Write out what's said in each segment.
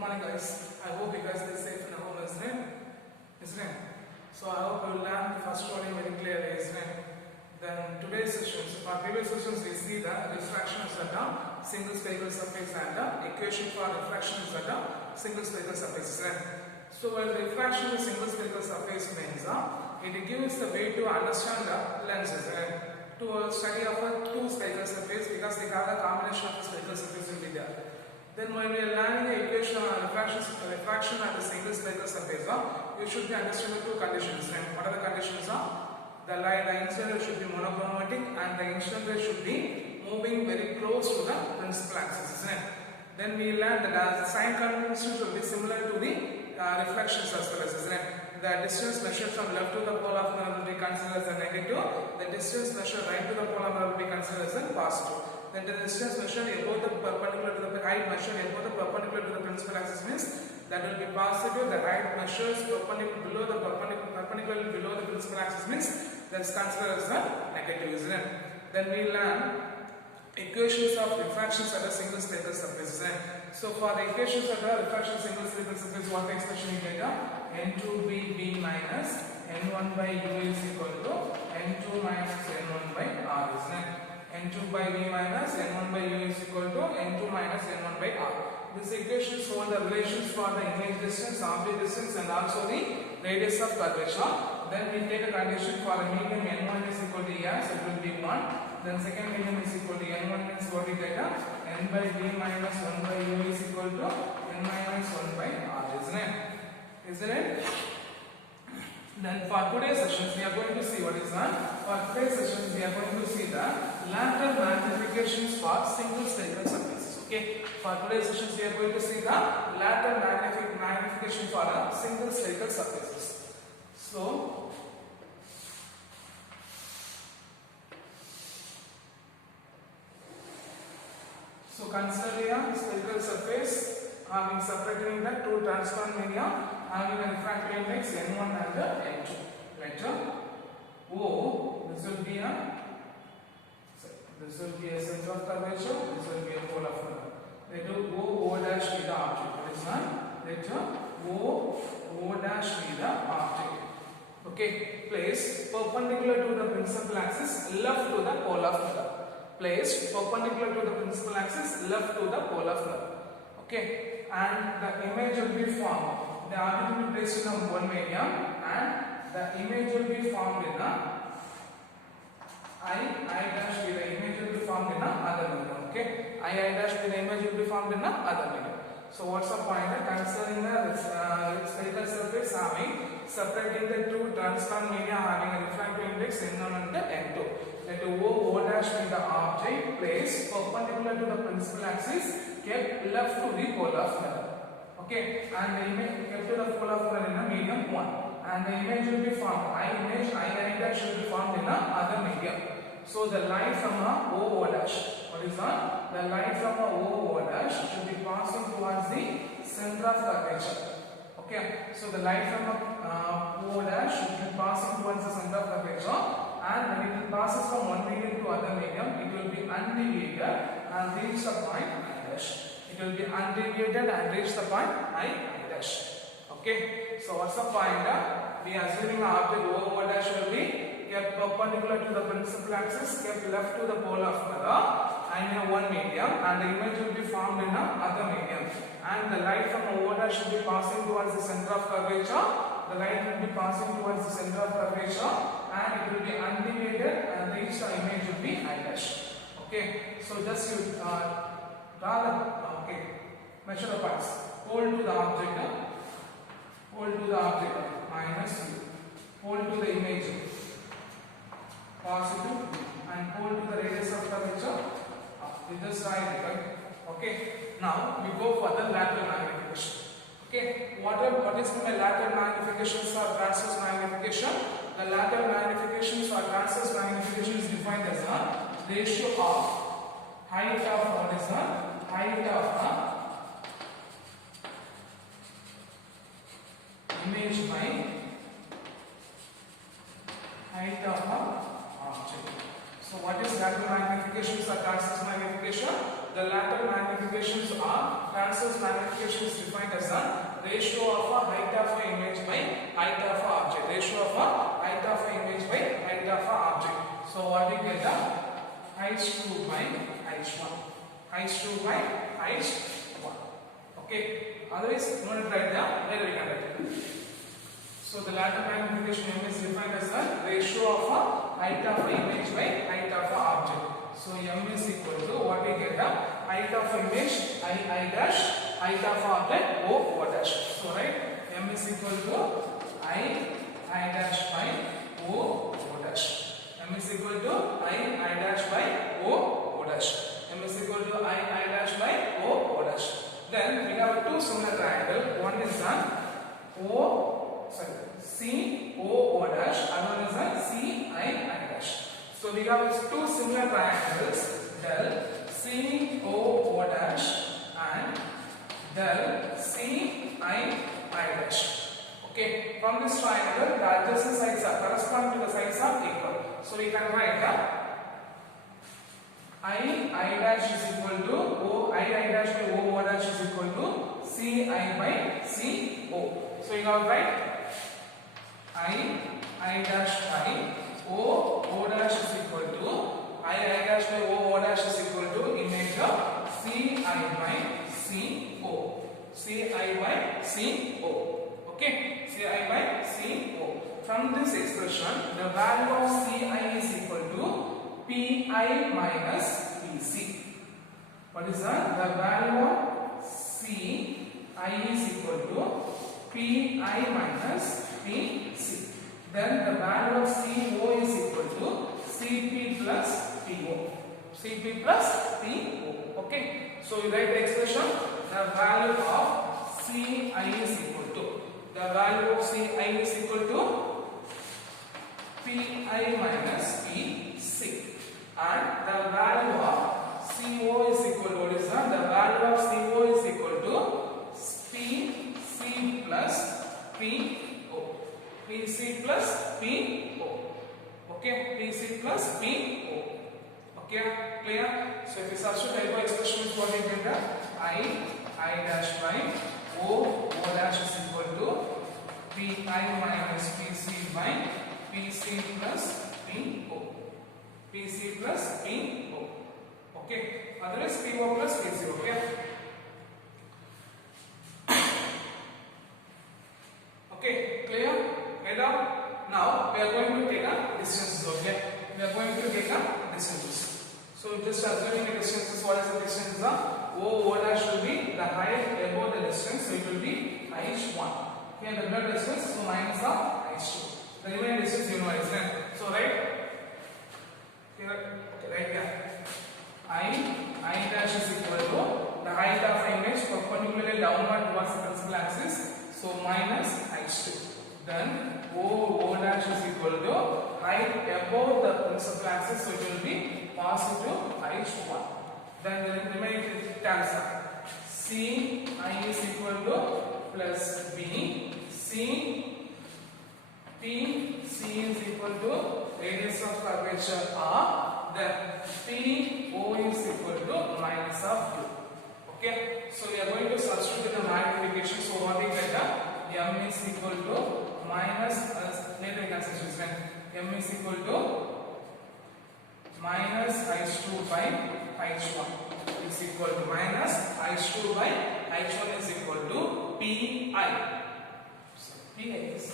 morning guys. I hope you guys are safe and home, isn't it? Isn't it? So I hope you will learn the first coding very clearly, isn't it? Then today's sessions, for previous sessions we see the refraction is at a single spherical surface and the equation for refraction is at a single spherical surface, isn't it? So when refraction is single spherical surface means it gives the way to understand the lenses, to study of a two spherical surface because they have a combination of the spherical surface will be there. Then when we are learning the equation of refraction at a single spherical surface, you should be understanding two conditions. What are the conditions? The incident ray should be monochromatic and the incident ray should be moving very close to the principal axis. Then we learn that the sign conventions will be similar to the reflections as well, isn't it? The distance measured from left to the pole of mirror will be considered as a negative. The distance measured right to the pole of mirror will be considered as a positive. Then the distance measured above the perpendicular to the height measured above the perpendicular to the principal axis means that will be positive. The height measures below the perpendicular below the principal axis means that is considered as a negative, isn't it? Then we learn equations of refractions at a single spherical surface. So for the equations of the refraction single spherical surface, what the expression you get? N2b minus n1 by u is equal to n2 minus n1 by r, isn't it? N2 by v minus n1 by u is equal to n2 minus n1 by r. This equation shows the relations for the image distance, object distance and also the radius of curvature. Then we take a condition for a medium n1 is equal to s, it will be 1. Then second medium is equal to n1 means what we get? N by v minus 1 by u is equal to n minus 1 by r, isn't it? Isn't it? Then for today's sessions we are going to see what is that. For today's sessions we are going to see the lateral magnifications for single spherical surfaces. Okay. For today's sessions we are going to see the lateral magnification for a single spherical surfaces. So consider a spherical surface having separated in the two transparent media having a refractive index n1 and n2. Letter O, this will be a center of curvature, this will be a pole of mirror. Letter O dash be the object. What is that? Letter O dash be the object. Okay, place perpendicular to the principal axis left to the pole of mirror. Placed perpendicular to the principal axis left to the pole of mirror. Okay, and the image will be formed. The object will be placed in a one medium and the image will be formed in a I dash be the image will be formed in a other medium. Okay, I dash be the image will be formed in a other medium. So what's the point? Considering the spherical surface having separating the two transparent media having a refractive index n1 and n2. Let O dash be the object placed perpendicular to the principal axis kept left to the pole of mirror. Okay, and the image kept to the pole of mirror in a medium 1. And the image will be formed. I dash will be formed in a other medium. So the light from a O dash. What is that? The light from a O dash should be passing towards the center of curvature. Okay, so the light from a O dash should be passing towards the center of curvature, and when it passes from one medium to other medium, it will be undeviated and reach the point I dash. It will be undeviated and reach the point I dash. Okay, so what's the point? We are assuming our object O dash will be kept perpendicular to the principal axis, kept left to the pole of mirror and in one medium, and the image will be formed in another medium. And the light from O dash should be passing towards the center of curvature. The light will be passing towards the center of curvature, and it will be undeviated and reach the image will be I dash. Okay, so just you draw the measure the points. Hold to the object, minus u. Hold to the image, positive, and hold to the radius of curvature. We just write it, right? Okay. Now we go for the lateral magnification. Okay. What is my lateral magnifications for transverse magnification? The lateral magnifications for transverse magnification is defined as a ratio of height of image by height of object. So what is lateral magnifications or transverse magnification? The lateral magnifications are transverse magnification is defined as a ratio of a height of a image by height of a object. Ratio of a height of a image by height of a object. So what we get the H2 by H1. H2 by H1. Okay. Otherwise, no need to write down. Later we can write it. So the lateral magnification M is defined as the ratio of a height of a image by height of a object. So M is equal to what we get the height of image I dash, height of object O dash. So right, M is equal to I dash by O dash. M is equal to I dash by O dash. M is equal to I dash by O dash. Then we have two similar triangles. One is C O dash, another is C I dash. So we have two similar triangles, del C O dash and del C I dash. Okay, from this triangle, the adjacent sides are corresponding to the sides are equal. So we can write I dash is equal to O I dash by O dash is equal to C I by C O. So you have write I dash by O dash is equal to I dash by O dash is equal to image of C I by C O. C I by C O. Okay, C I by C O. From this expression, the value of C I is equal to P I minus P C. What is that? The value of C I is equal to P I minus P C. Then the value of CO is equal to CP plus PO. CP plus PO. Okay. So you write the expression. The value of CI is equal to. The value of CI is equal to PI minus PC. And the value of CO is equal to what is that? The value of CO is equal to PC plus PO. PC plus PO. Okay, PC plus PO. Okay, clear? So if you substitute by expression is what we get I dash by O dash is equal to PI minus PC by PC plus PO. PC plus PO. Okay, otherwise PO plus PC. Okay. Okay, clear? Now we are going to take a distances. Okay, we are going to take a distances. So just assuming the distances. What is the distance? O dash will be the height above the distance, so it will be H1. Here the blood distance, so minus of H2. The remaining distance you know is then. So right here, okay, right here. I dash is equal to the height of image perpendicularly downward towards the principal axis, so minus H2. Then O dash is equal to height above the principal axis, so it will be positive H1. Then the remaining terms are C I is equal to plus B, C P C is equal to radius of curvature R, then P O is equal to minus of U. Okay, so we are going to substitute the magnification. So what we get? M is equal to minus, later we can substitute M is equal to minus H2 by H1 is equal to minus H2 by H1 is equal to PI. So PI is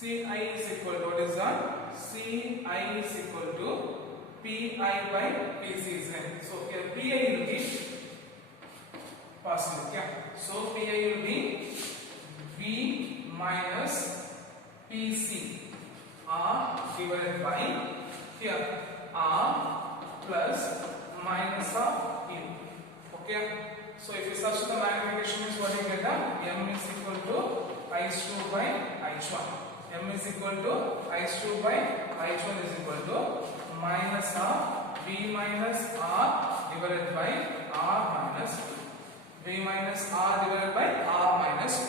CI is equal to what is that? CI is equal to PI by PC is n. So here PI will be positive. Yeah. So PI will be V minus PC R divided by here R plus minus of U. Okay. So if you substitute the magnification is what you get? M is equal to H2 by H1. M is equal to H2 by H1 is equal to minus of V minus R divided by R minus V. V minus R divided by R minus U.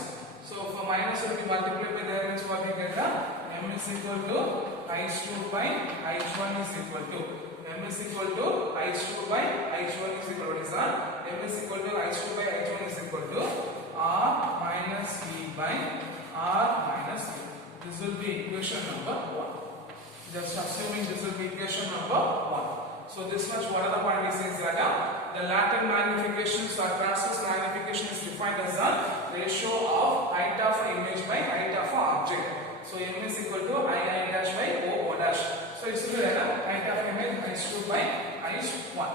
So for minus will be multiplied by there means what we get M is equal to H2 by H1 is equal to M is equal to H2 by H1 is equal to what is that? M is equal to H2 by H1 is equal to R minus V by R minus U. This will be equation number 1. Just assuming this will be equation number 1. So this much what are the point we say is that the latent magnification or transverse magnification is defined as the ratio of height of an image by height of an object. So M is equal to I dash by O dash. So it's equal to height of image H2 by H1.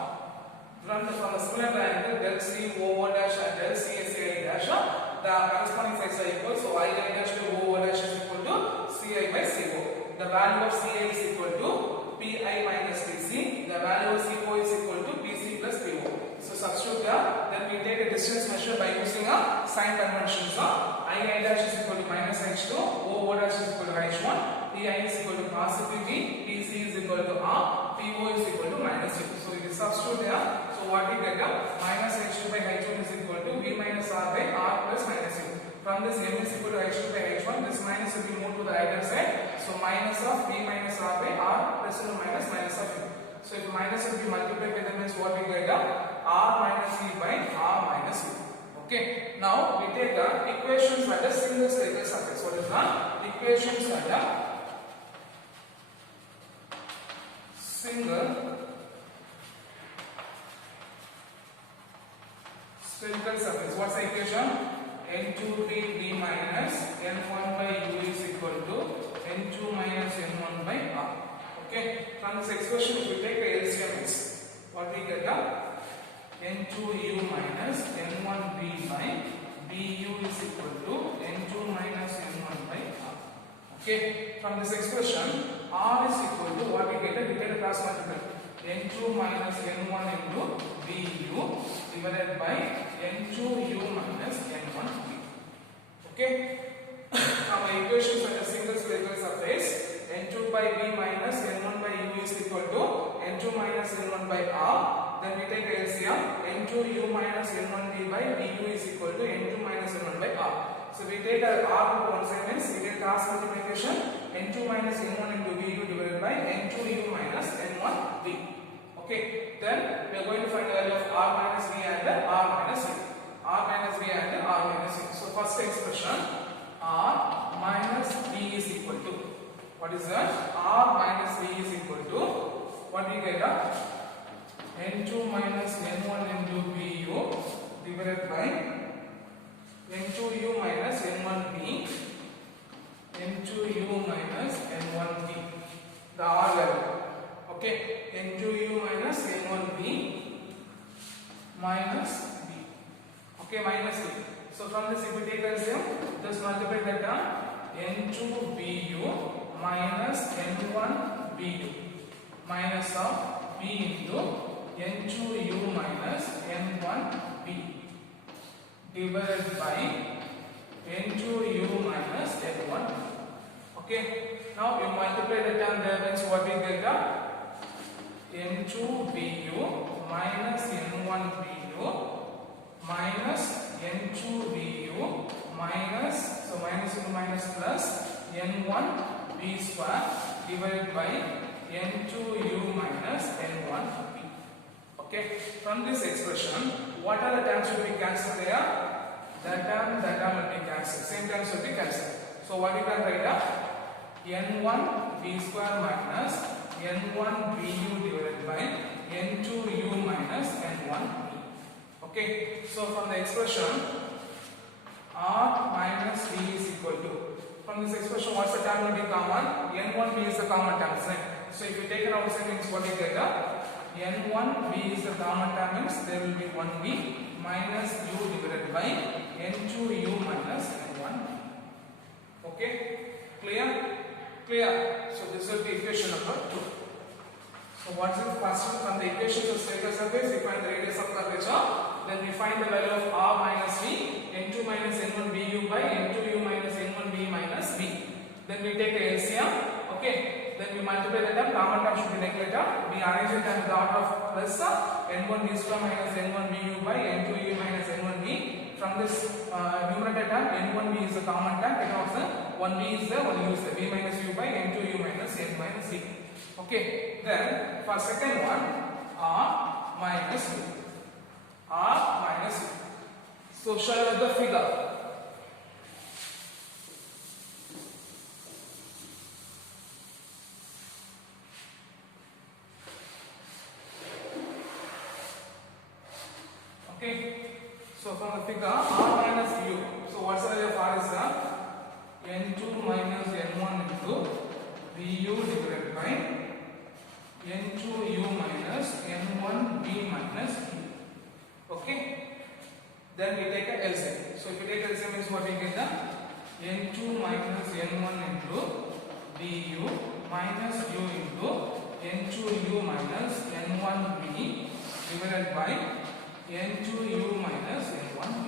From the similar triangle del C O dash and del C S A dash, the corresponding sides are equal. So I dash by O dash is equal to Ci by CO. The value of Ci is equal to Pi minus Pc. The value of Co is equal to Pc plus Po. So substitute here. Then we take a distance measure by using a sign convention. So I dash is equal to minus H2. O dash is equal to H1. Pi is equal to positive V. Pc is equal to R. Po is equal to minus U. So it is substitute here. So what we get minus H2 by H1 is equal to V minus R by R plus minus U. From this M is equal to H2 by H1, this minus will be moved to the right hand side. So minus of V minus R by R plus minus minus of U. So if minus will be multiplied by that means what we get R minus V by R minus U. Okay. Now we take the equations at a single spherical surface. What is that? Equations at a single spherical surface. What's the equation? N2 V minus N1 by U is equal to N2 minus N1 by R. Okay. From this expression, if we take the LCM, what we get? N2U minus N1V by BU is equal to N2 minus N1 by R. Okay. From this expression, R is equal to what we get? We get a cross multiple. N2 minus N1 into BU divided by N2U minus N1V. Okay. Now my equations are a single spherical surface. N2 by V minus N1 by U is equal to N2 minus N1 by R. Then we take the LCM. N2U minus N1V by BU is equal to N2 minus N1 by R. So we take the R to one side means we get cross multiplication. N2 minus N1 into VU divided by N2U minus N1V. Okay, then we are going to find the value of R minus V and R minus V. R minus V and R minus V. So first expression, R minus V is equal to, what is that? R minus V is equal to, what we get? N2 minus N1 into VU divided by N2U minus N1V, N2U minus N1V, the R level. Okay, N2U minus N1V minus V. Okay, minus V. So from this, if we take LCM, just multiply that down. N2VU minus N1V2 minus of V into N2U minus N1V divided by N2U minus N1V. Okay, now you multiply the term there means what we get? N2VU minus N1VU minus N2VU minus, so minus into minus plus N1V square divided by N2U minus N1V. Okay, from this expression, what are the terms will be cancelled there? That term will be cancelled. Same terms will be cancelled. So what you can write? N1V square minus N1VU divided by N2U minus N1V. Okay, so from the expression R minus V is equal to, from this expression what's the term will be common? N1V is the common term, right? So if you take it outside means what you get? N1V is the common term means there will be 1V minus U divided by N2U minus N1V. Okay, clear? Clear. So this will be equation number 2. So what's the first from the equations of spherical surface? We find the radius of curvature. Then we find the value of R minus V, N2 minus N1 VU by N2U minus N1V minus V. Then we take the LCM. Okay. then we multiply the term, common term should be neglected. We arrange it in the order of plus n1 d square minus n1 bu by n2 u minus n1 b. From this numerator term, n1 b is the common term, take off the 1b is the 1 u is the b minus u by n2 u minus n minus b. Okay, then for second one, r minus u. R minus u. So show the figure. Okay, so from the figure r minus u, so what's the value of r is n2 minus n1 into bu divided by n2 u minus n1 b minus u. Okay, then we take a LCM. So if we take LCM means what we get the n2 minus n1 into bu minus u into n2 u minus n1 b divided by n2u minus n1b.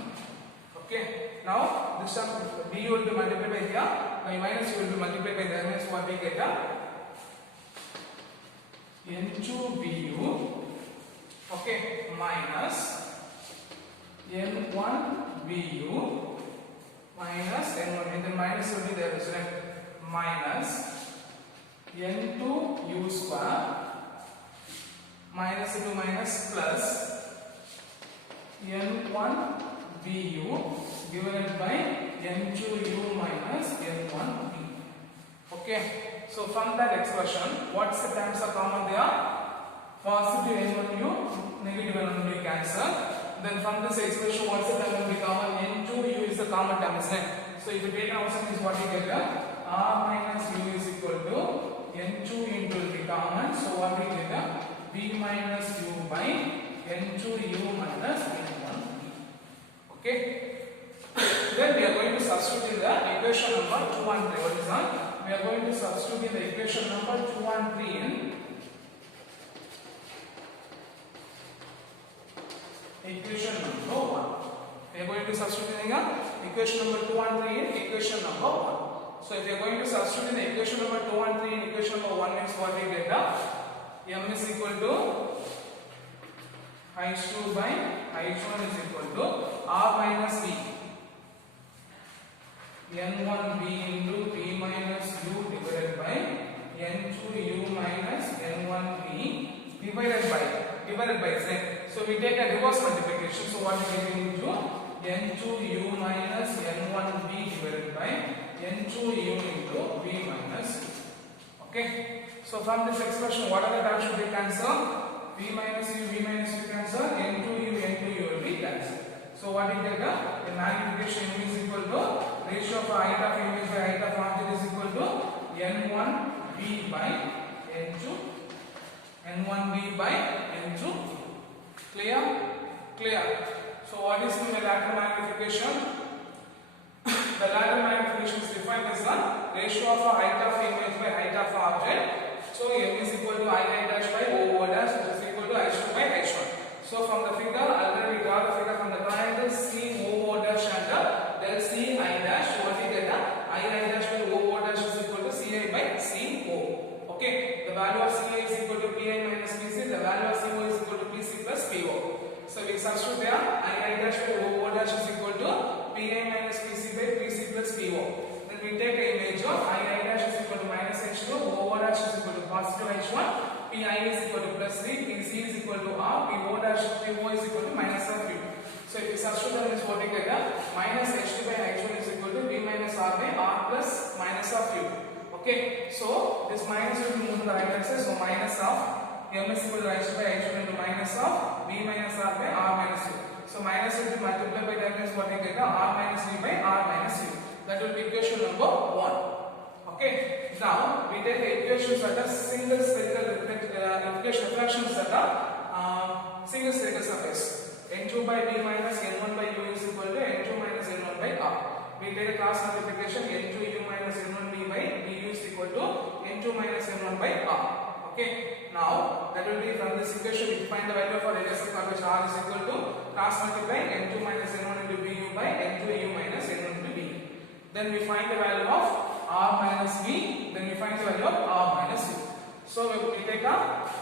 Okay, now this term bu will be multiplied by here, by minus u will be multiplied by there, means what we get n2bu, okay, minus n1bu minus n1, and then minus will be there, isn't it? Minus n2u square minus into minus plus n1bu divided by n2u minus n1b. Okay, so from that expression, what's the terms are common there? Positive n1u, negative n1u we cancel. Then from this expression, what's the term will be common? n2u is the common term, isn't it? So if you take an option is what you get r minus u is equal to n2 into the common, so what we get b minus u by n2u minus n1b. Okay, then we are going to substitute in the equation number 2 and 3. What is that? We are going to substitute in the equation number 2 and 3 in equation number 1. We are going to substitute in the equation number 2 and 3 in equation number 1. So if we are going to substitute in the equation number 2 and 3 in equation number 1 means what we get m is equal to h2 by h1 is equal to r minus b n1b into b minus u divided by n2u minus n1b divided by z. So we take a reverse multiplication. So what we get into n2u minus n1b divided by n2u into b minus u. Okay. So from this expression, what are the terms should be cancelled? V minus u cancel, n2u will be cancelled. So what you get the magnification m is equal to ratio of height of image by height of object is equal to n1b by n2, n1b by n2. Clear? Clear. So what is the lateral magnification? The lateral magnification is defined as the ratio of height of image by height of object. So m is equal to I dash by O dash, which is equal to h2 by h1. So from the figure, already we got the figure from the triangle COO dash and del C I dash. What we get I dash by OO dash is equal to CI by CO. Okay, the value of CI is equal to PI minus PC. The value of CO is equal to PC plus PO. So we substitute there I dash by OO dash is equal to PI minus PC by PC plus PO. Then we take an image of I dash is equal to minus h2, OO dash is equal to positive h1, PI is equal to plus 3, PC is equal to R, PO is equal to minus of u. So if you substitute them is what you get minus h2 by h1 is equal to b minus r by r plus minus of u. Okay, so this minus will be moved to the right hand side, so minus of m is equal to h2 by h1 into minus of b minus r by r minus u. So minus will be multiplied by that means what you get r minus u by r minus u. That will be equation number 1. Okay, now we take the equations that are single spherical refractions that are single spherical surface. n2 by b minus n1 by u is equal to n2 minus n1 by r. We take a cross multiplication n2u minus n1b by du is equal to n2 minus n1 by r. Okay, now that will be from this equation we find the value for radius of curvature r is equal to cross multiply n2 minus n1 into bu by n2u minus n1 into b. Then we find the value of r minus v, then we find the value of r minus v. So we take a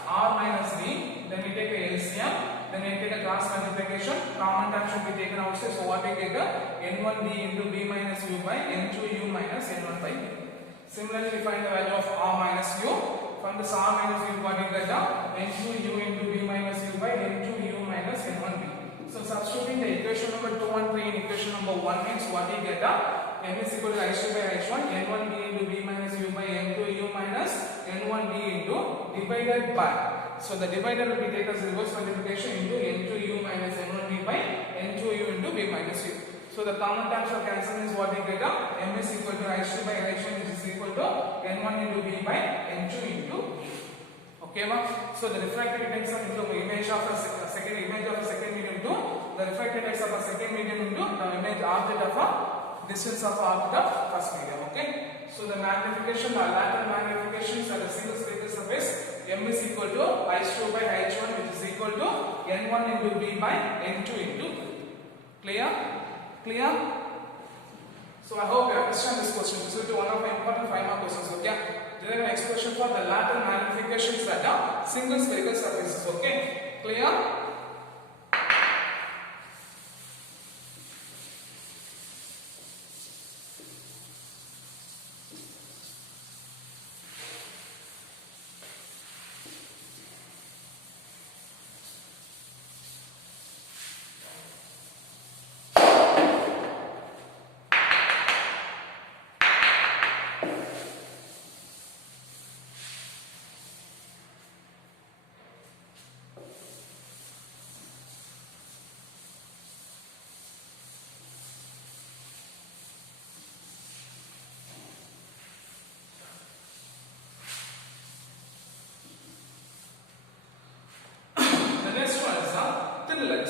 r minus v, then we take a LCM, then we take a cross multiplication, common term should be taken outside. So what we take a n1d into v minus u by n2u minus n1 by v. Similarly, we find the value of r minus u. From this r minus u, what we get a n2u into v minus u by n2u minus n1b. So substituting the equation number 2 and 3 in equation number 1 means what we get a m is equal to h2 by h1, n1d into v minus u by n2u minus n1d into divided by. So the divider will be taken as reverse multiplication into n2u minus n1b by n2u into v minus u. So the common terms for cancel is what we get a m is equal to h2 by h1 which is equal to n1 into v by n2 into v. Okay, ma? So the refractive index of into image of a second medium to the refractive index of a second medium into the image object of a distance of object of first medium. Okay. So the magnification or lateral magnifications at a single spherical surface m is equal to h2 by h1 which is equal to n1 into v by n2 into v. Clear? Clear? So I hope you understand this question. This will be one of the important 5 mark questions. Okay. Derive an expression for the lateral magnifications at a single spherical surfaces. Okay. Clear?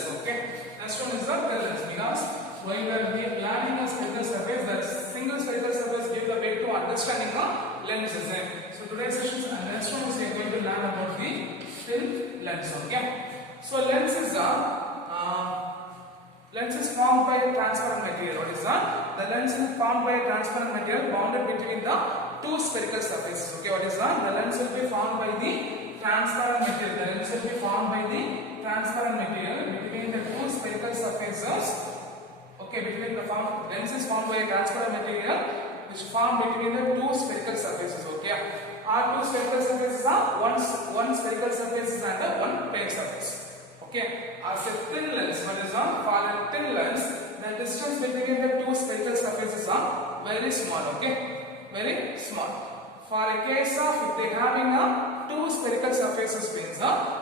Okay. Next one is the lens because when we are planning a spherical surface, that single spherical surface gives the way to understanding a lens design. So today's session and next one is we are going to learn about the thin lens. Okay. So lens is formed by a transparent material. What is that? The lens is formed by a transparent material bounded between the two spherical surfaces. Okay. What is that? The lens will be formed by the transparent material. The lens will be formed by the transparent material between the two spherical surfaces. Okay, between the lens is formed by a transparent material which formed between the two spherical surfaces. Okay, our two spherical surfaces are one spherical surface and one plane surface. Okay, as a thin lens, what is on? For a thin lens, the distance between the two spherical surfaces are very small. Okay, very small. For a case of if they having a two spherical surfaces means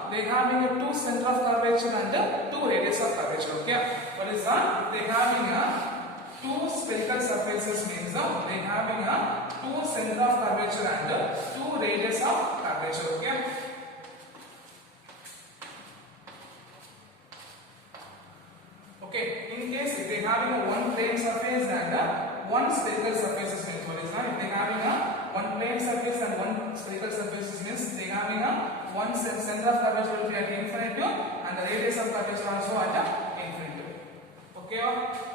they having a two center of curvature and two radius of curvature. Okay, what is that? They having a two spherical surfaces means they having a two center of curvature and two radius of curvature. Okay. Okay, in case if they having a one plane surface and one spherical surfaces means what is that? If they having a one plane surface and one spherical surface means they having a one center of curvature will be at infinitive and the radius of curvature also at infinitive. Okay,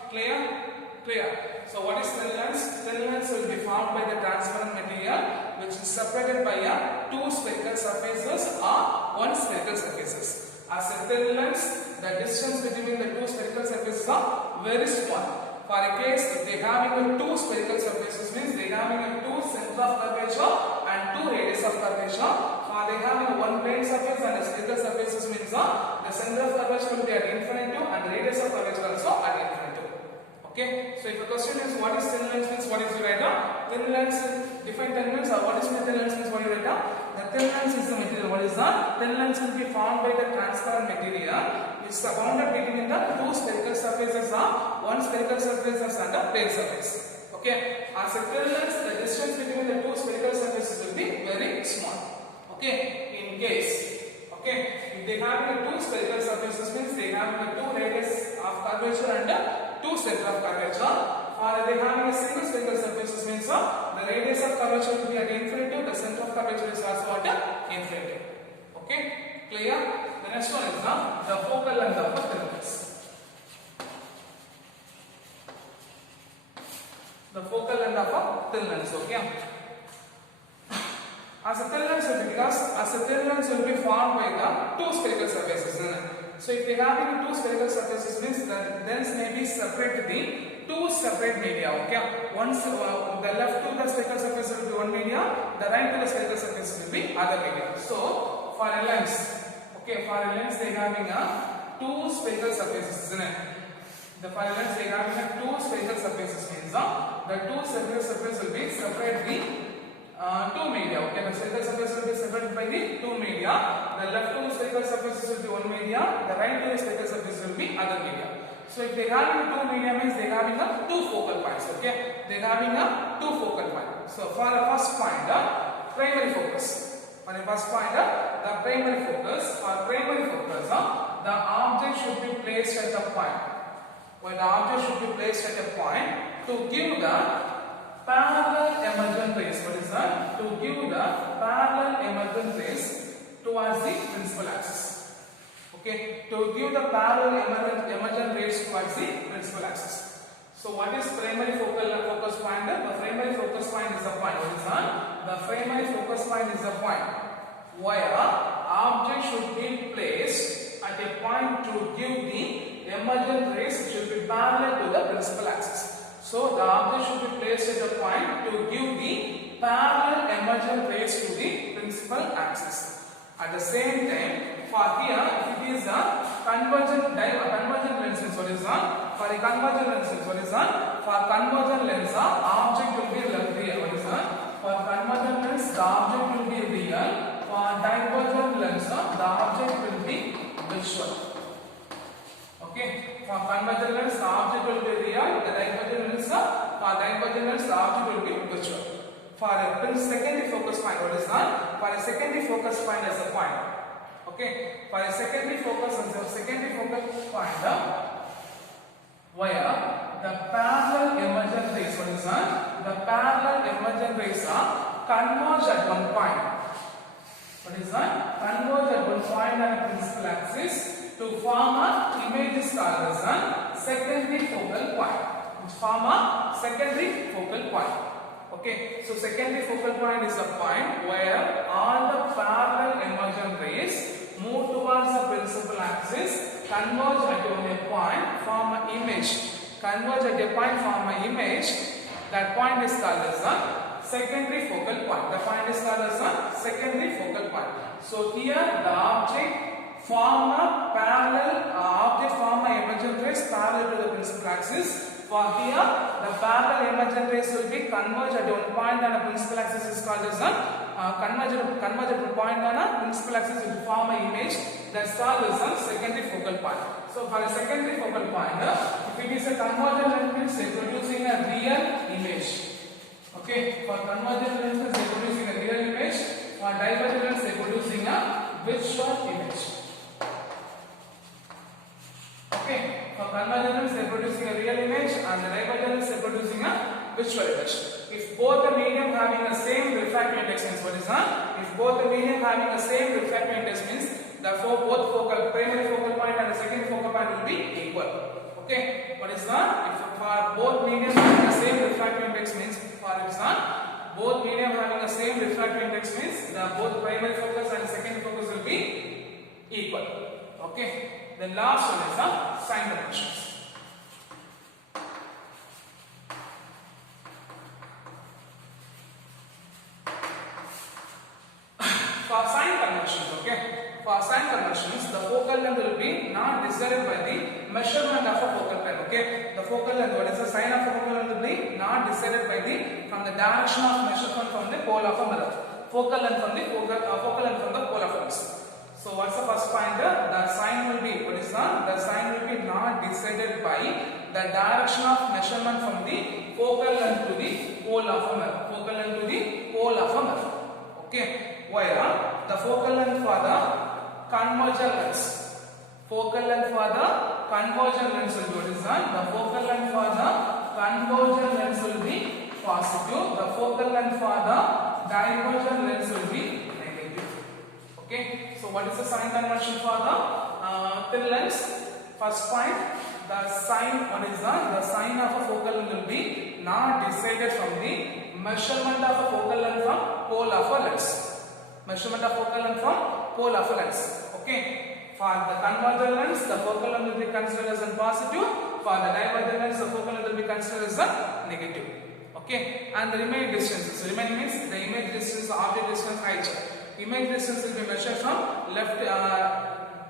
clear? Clear. So what is thin lens? Thin lens will be formed by the transparent material which is separated by a two spherical surfaces or one spherical surfaces. As a thin lens, the distance between the two spherical surfaces are very small. For a case, if they having a two spherical surfaces means they having a two center of curvature and two radius of curvature. For they having a one plane surface and a spherical surfaces means the center of curvature will be at infinitive and the radius of curvature also at infinitive. Okay. So if the question is what is thin lens means what is you write down? Thin lens, define thin lens or what is thin lens means what you write down? The thin lens is the material. What is that? Thin lens will be formed by the transparent material. It's bounded between the two spherical surfaces are one spherical surface and a plane surface. Okay. As a thin lens, the distance between the two spherical surfaces will be very small. Okay. In case, okay, if they have the two spherical surfaces means they have the two radius of curvature and two center of curvature. Or they have a single spherical surfaces means the radius of curvature will be at infinitive. The center of curvature is also at infinitive. Okay. Clear? The next one is the focal length of the thin lens. The focal length of a thin lens. Okay. As a thin lens will be formed by the two spherical surfaces. So if they are having two spherical surfaces means the lens may be separate the two separate media. Okay. Once the left to the spherical surface will be one media, the right to the spherical surface will be other media. So for a lens, okay, for a lens they are having two spherical surfaces, isn't it? The for a lens they are having two spherical surfaces means the two spherical surfaces will be separate the two media. Okay, the spherical surface will be separated by the two media. The left to the spherical surfaces will be one media. The right to the spherical surface will be other media. So if they are having two media means they are having two focal points. Okay, they are having two focal points. So for the first point, primary focus. For the first point, the primary focus. For primary focus, the object should be placed at a point. When the object should be placed at a point to give the parallel emergent rays. What is that? To give the parallel emergent rays towards the principal axis. Okay, to give the parallel emergent rays towards the principal axis. So what is primary focus point? The primary focus point is the point. What is that? The primary focus point is the point where object should be placed at a point to give the emergent rays which will be parallel to the principal axis. So the object should be placed at a point to give the parallel emergent rays to the principal axis. At the same time, for here, if it is a convergent lenses, what is that? For a convergent lenses, what is that? For convergent lens, the object will be real. What is that? For convergent lens, the object will be real. For divergent lens, the object will be visual. Okay, for convergent lens, the object will be real. The divergent lens, the object will be visual. For a secondary focus point, what is that? For a secondary focus point as a point. Okay, for a secondary focus point, where the parallel emergent rays, what is that? The parallel emergent rays are converge at one point. What is that? Converge at one point on a principal axis to form a image is called as a secondary focal point. Which form a secondary focal point. Okay, so secondary focal point is the point where all the parallel emergent rays move towards the principal axis, converge at a point, form an image. Converge at a point, form an image. That point is called as a secondary focal point. The point is called as a secondary focal point. So here the object form a emergent rays parallel to the principal axis. For here, the parallel emergent rays will be converged at one point on a principal axis is called as a converge at one point on a principal axis will form an image that's called as a secondary focal point. So for a secondary focal point, if it is a convergent lens means they are producing a real image. Okay, for convergent lenses they are producing a real image. For divergent lens they are producing a visual image. Okay, for convergent lens they are producing a real image and the divergent lens they are producing a visual image. If both the medium having the same refractive index means what is that? If both the medium having the same refractive index means therefore both primary focal point and the secondary focal point will be equal. Okay, what is that? If for both medium having the same refractive index means for example both medium having the same refractive index means the both primary focus and secondary focus will be equal. Okay, the last one is the sign conventions. For sign conventions, okay, for sign conventions, the focal length will be not decided by the measurement of a focal length. Okay, the focal length, what is the sign of a focal length will be not decided by from the direction of measurement from the pole of a mirror. Focal length from the pole of a mirror. So what's the first point? The sign will be, what is that? The sign will be not decided by the direction of measurement from the focal length to the pole of a mirror. Focal length to the pole of a mirror. Okay, where the focal length for the convergent lens. Focal length for the convergent lens will be, what is that? The focal length for the convergent lens will be positive. The focal length for the divergent lens will be negative. Okay, so what is the sign convention for the thin lens? First point, the sign, what is that? The sign of a focal length will be not decided from the measurement of a focal length from pole of a lens. Measurement of focal length from pole of a lens. Okay. For the convergent lens, the focal length will be considered as a positive. For the divergent lens, the focal length will be considered as a negative. Okay. And the remaining distances. Remaining means the image distance, object distance, height. Image distance will be measured from left.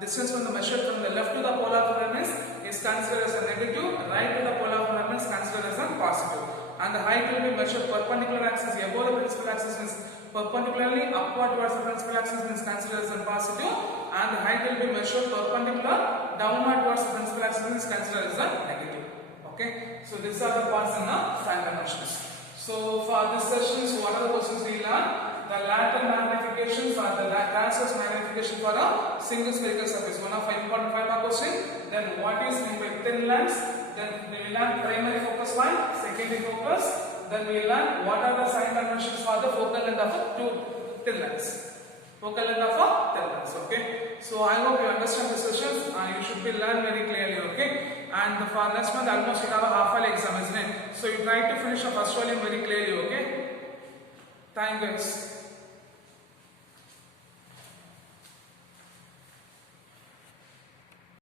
Distance from the measured from the left to the polar lens is considered as a negative. Right to the polar lens is considered as a positive. And the height will be measured perpendicular axis above the principal axis means perpendicularly upward towards the principal axis means considered as a positive, and the height will be measured perpendicular downward towards the principal axis means considered as a negative. Okay, so these are the parts in the Frank conventions. So for this session, what are the questions we learn? The lateral magnification for the transverse magnification for a single spherical surface. One of 5 mark question. Then what is meant by thin lens? Then we will learn primary focus point, secondary focus. Then we will learn what are the sign conventions for the focal length of a thin lens. Focal length of a thin lens. Okay. So I hope you understand the sessions. You should be learned very clearly. Okay. And for next month almost you have a half yearly exam, isn't it? So you try to finish the first volume very clearly. Okay. Thank you guys.